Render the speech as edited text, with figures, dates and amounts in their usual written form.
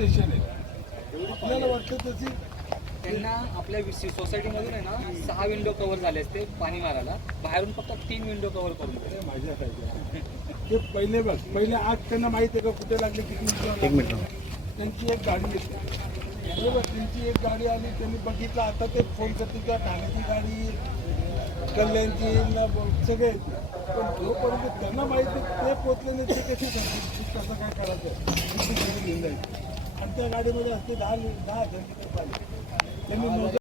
Station आहे. आपल्याला वाटतं तशी त्यांना आपल्या सोसायटीमधून आहे ना 6 विंडो कव्हर झाले असते पाणी मारायला, बाहेरून फक्त 3 विंडो कव्हर करून दिले. माझ्या ते पहिले बघ, पहिले आज त्यांना माहिती आहे का कुठे लागले, किती मिनिट. त्यांची एक गाडी येते बरोबर, त्यांची एक गाडी आली, त्यांनी बघितलं. आता ते फोन करते का ठाण्याची गाडी, कल्याणची, सगळे येते. पण जोपर्यंत त्यांना माहिती ते पोचले नाही, ते कशी सांगतील कसं काय करायचं, किती गाडी घेऊन जायची. आणि त्या गाडीमध्ये असते 10,000 लिटर पाणी. त्यांनी